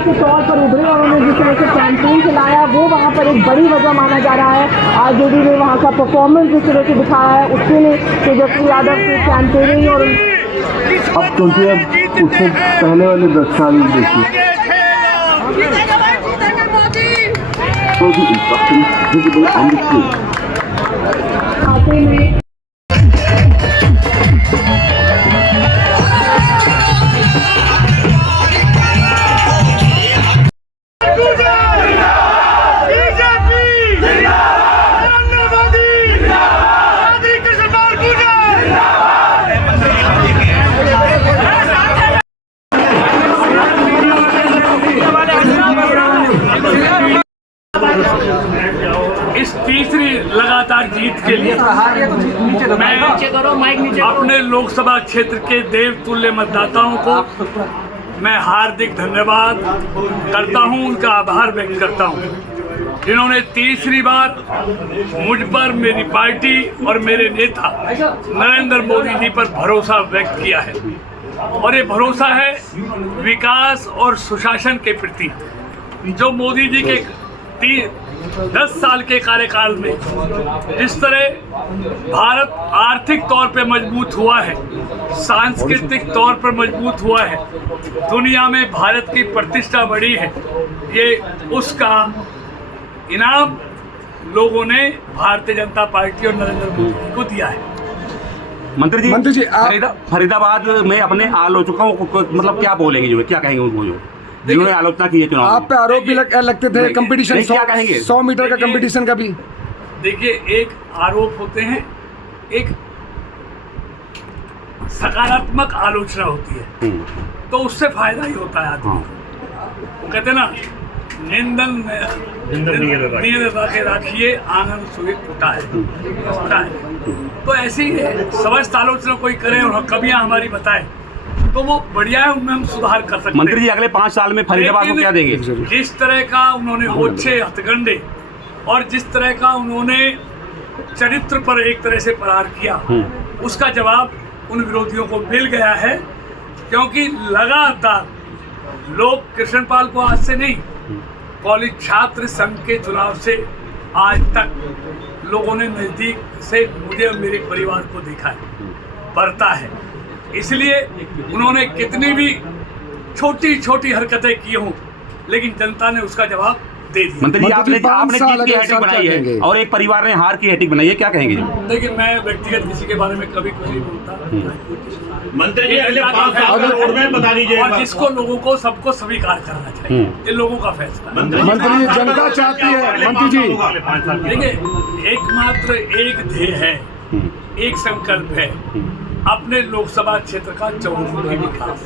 के तौर पर उभरे और उन्होंने जिस तरह से कैंपेन चलाया वो वहाँ पर एक बड़ी वजह माना जा रहा है। आरजेडी ने वहाँ का परफॉर्मेंस जिस तरह से दिखाया है उसके लिए तेजस्वी यादव की कैंपेनिंग और अब क्योंकि अब उससे पहले वाले 10 साल देखिए खाते में इस तीसरी लगातार जीत के लिए मैं अपने लोकसभा क्षेत्र के देवतुल्य मतदाताओं को मैं हार्दिक धन्यवाद करता हूं, उनका आभार व्यक्त करता हूं जिन्होंने तीसरी बार मुझ पर, मेरी पार्टी और मेरे नेता नरेंद्र मोदी जी पर भरोसा व्यक्त किया है। और ये भरोसा है विकास और सुशासन के प्रति। जो मोदी जी के 10 साल के कार्यकाल में जिस तरह भारत आर्थिक तौर पे मजबूत हुआ है, सांस्कृतिक तौर पर मजबूत हुआ है, दुनिया में भारत की प्रतिष्ठा बढ़ी है, ये उसका इनाम लोगों ने भारतीय जनता पार्टी और नरेंद्र मोदी को दिया है। मंत्री जी फरीदाबाद में अपने आलोचकों को मतलब क्या बोलेंगे, जो क्या कहेंगे उनको जो जिन्होंने आलोचना की है चुनाव? आप पे आरोप भी लगते थे कंपटीशन, क्या कहेंगे 100 मीटर का कंपटीशन का भी? देखिए, एक आरोप होते हैं, एक सकारात्मक आलोचना होती है, तो उससे फायदा ही होता है आदमी को। वो कहते ना, निंदन राखिए आनंद सुख उठा है। तो ऐसी ही है, समस्त आलोचना कोई करे और कमियां हमारी बताए तो वो बढ़िया है, उनमें हम सुधार कर सकते हैं। मंत्री जी अगले 5 साल में फरीदाबाद को क्या देंगे? जिस तरह का उन्होंने ओछे हथकंडे और जिस तरह का उन्होंने चरित्र पर एक तरह से प्रहार किया, उसका जवाब उन विरोधियों को मिल गया है। क्योंकि लगातार लोग कृष्णपाल को आज से नहीं, कॉलेज छात्र संघ के चुनाव से आज तक लोगों ने नजदीक से मुझे और मेरे परिवार को देखा है, बढ़ता है। इसलिए उन्होंने कितनी भी छोटी छोटी हरकतें की हों, लेकिन जनता ने उसका जवाब दे दिया। मंत्री जी आपने जीत की हैट्रिक बनाई है और एक परिवार ने हार की हैट्रिक बनाई है, क्या कहेंगे? देखिए, मैं व्यक्तिगत किसी के बारे में कभी कोई नहीं बोलता। मंत्री जी अगले 5 साल रोड में बता दीजिए, और जिसको लोगों को सबको स्वीकार करना चाहिए, ये लोगों का फैसला। मंत्री जी जनता चाहती है, मंत्री जी देखिए, एकमात्र एक ध्येय है, एक संकल्प है, अपने लोकसभा क्षेत्र का चहुमुखी विकास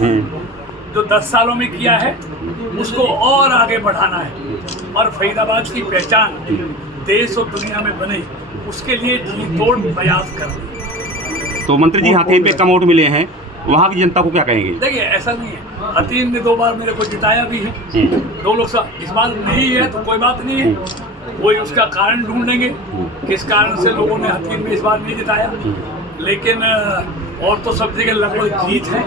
जो 10 सालों में किया है उसको और आगे बढ़ाना है और फरीदाबाद की पहचान देश और दुनिया में बने, उसके लिए जी तोड़ प्रयास करना। तो मंत्री जी हथीन पे कम वोट मिले हैं, वहाँ की जनता को क्या कहेंगे? देखिए, ऐसा नहीं है, हथीन ने 2 बार मेरे को जिताया भी है, 2 लोकसभा। इस बार नहीं है तो कोई बात नहीं है, कोई उसका कारण ढूंढेंगे किस कारण से लोगों ने हथीन में इस बार नहीं जिताया। लेकिन और तो सब जगह लगभग जीत है।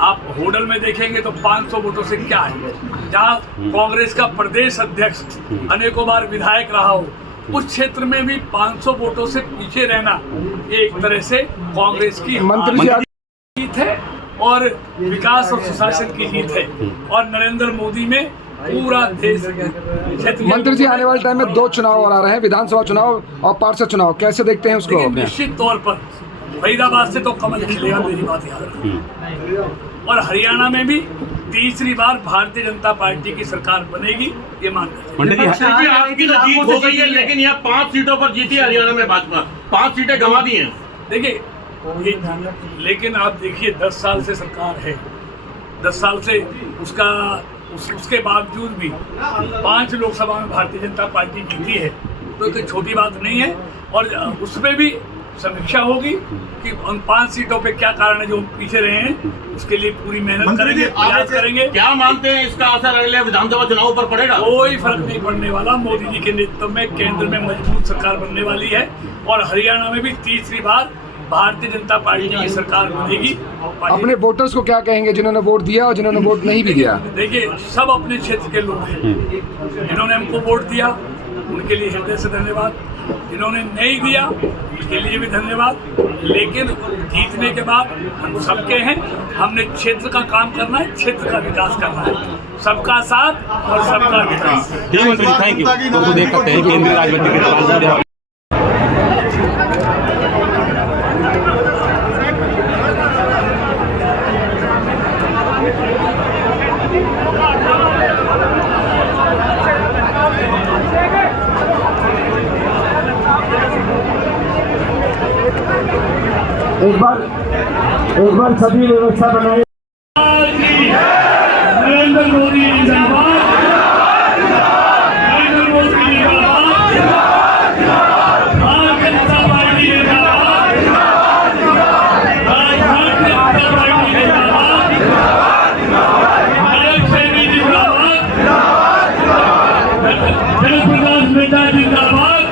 आप होडल में देखेंगे तो 500 वोटों से क्या है, जहाँ कांग्रेस का प्रदेश अध्यक्ष अनेकों बार विधायक रहा हो, उस क्षेत्र में भी 500 वोटों से पीछे रहना ये एक तरह से कांग्रेस की जीत है और विकास और सुशासन की जीत है। और नरेंद्र मोदी में पूरा देश। मंत्री जी आने वाले टाइम में 2 चुनाव और आ रहे हैं, विधानसभा चुनाव और पार्षद चुनाव, कैसे देखते हैं उसको? निश्चित तौर पर फरीदाबाद से तो कमल खिलेगा, मेरी बात याद रखना। और हरियाणा में भी तीसरी बार भारतीय जनता पार्टी की सरकार बनेगी, ये मान लीजिए। आपकी तो जीत हो गई है, लेकिन यहाँ 5 सीटों पर जीती हरियाणा में भाजपा, 5 सीटें गंवा दी हैं। देखिए, लेकिन आप देखिए 10 साल से सरकार है, 10 साल से उसके बावजूद भी 5 लोकसभा में भारतीय जनता पार्टी जीती है। तो कोई छोटी बात नहीं है। और उसमें भी समीक्षा होगी कि उन 5 सीटों पे क्या कारण है जो पीछे रहे हैं, उसके लिए पूरी मेहनत करेंगे, प्रयास करेंगे। क्या मानते हैं इसका असर अगले विधानसभा चुनाव पर पड़ेगा? कोई फर्क नहीं पड़ने वाला। मोदी जी के नेतृत्व में केंद्र में मजबूत सरकार बनने वाली है और हरियाणा में भी तीसरी बार भारतीय जनता पार्टी की सरकार बनेगी। अपने वोटर्स को क्या कहेंगे जिन्होंने वोट दिया और जिन्होंने वोट नहीं भी दिया? देखिए, सब अपने क्षेत्र के लोग हैं। जिन्होंने हमको वोट दिया उनके लिए हृदय से धन्यवाद, जिन्होंने नहीं दिया उनके लिए भी धन्यवाद। लेकिन जीतने के बाद हम सबके हैं, हमने क्षेत्र का काम करना है, क्षेत्र का विकास करना है, सबका साथ और सबका विकास। Thank you. तो देख सकते हैं केंद्रीय राज्य मंत्री के एक बार सभी व्यवस्था बनाई। नरेंद्र मोदी जिंदाबाद, नरेंद्र मोदी जिंदाबाद, भारतीय जनता पार्टी जिंदाबाद, भारतीय जनता पार्टी जिंदाबाद, नरेंद्र सैनी जिंदाबाद, जयप्रकाश नड्डा जिंदाबाद।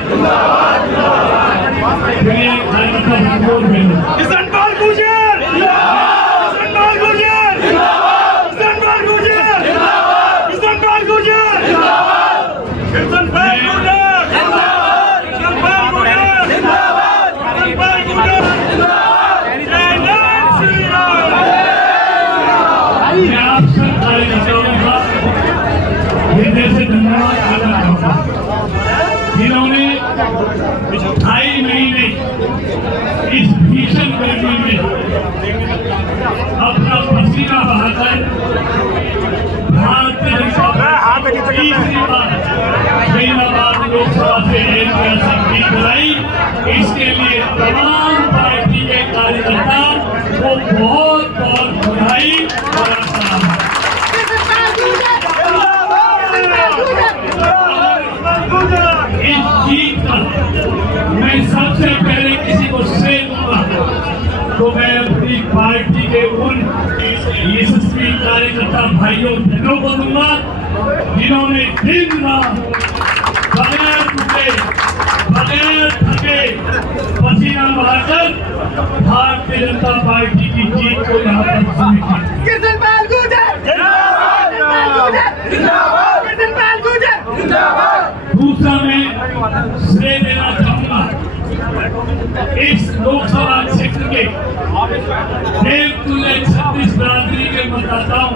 मैं आप सब कार्यकर्ताओं का हृदय से धन्यवाद करना चाहता हूं, जिन्होंने 2.5 महीने इस भीषण गर्मी में अपना पसीना बहाकर भारतीय जनता पार्टी तीसरी बार फरीदाबाद लोकसभा से ऐतिहासिक जीत दिलाई। इसके लिए तमाम पार्टी के कार्यकर्ता को बहुत बहुत बधाई और इस जीत का मैं सबसे पहले किसी को श्रेय दूंगा तो मैं अपनी पार्टी के उन यशस्वी कार्यकर्ता भाइयों बहनों को दूंगा जिन्होंने दिन रात बगैर टूटे बगैर थके पसीना बहाकर भारतीय जनता पार्टी की जीत को यहाँ पर सुनिश्चित किया। दूसरा मैं श्रेय देना चाहूंगा इस लोकसभा क्षेत्र के देवतुल्य 36 बिरादरी के मतदाताओं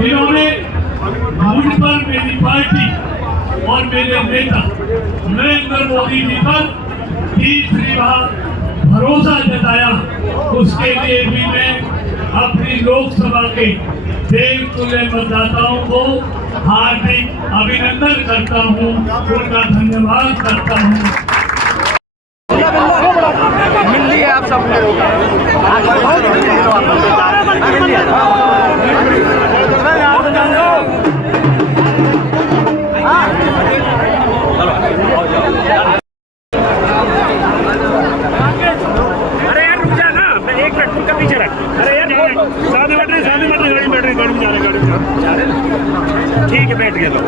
जिन्होंने मुझ पर, मेरी पार्टी और मेरे नेता नरेंद्र मोदी जी पर तीसरी बार भरोसा जताया। उसके लिए भी मैं अपनी लोकसभा के देवतुल्य मतदाताओं को हार्दिक अभिनंदन करता हूं, उनका धन्यवाद करता हूं। मिल लिया आप सबने। अरे यार रुक जा ना, मैं 1 मिनट उनका पीछे रख। अरे यार सामने बैठ रहे गाड़ी में ठीक है, बैठ गया तो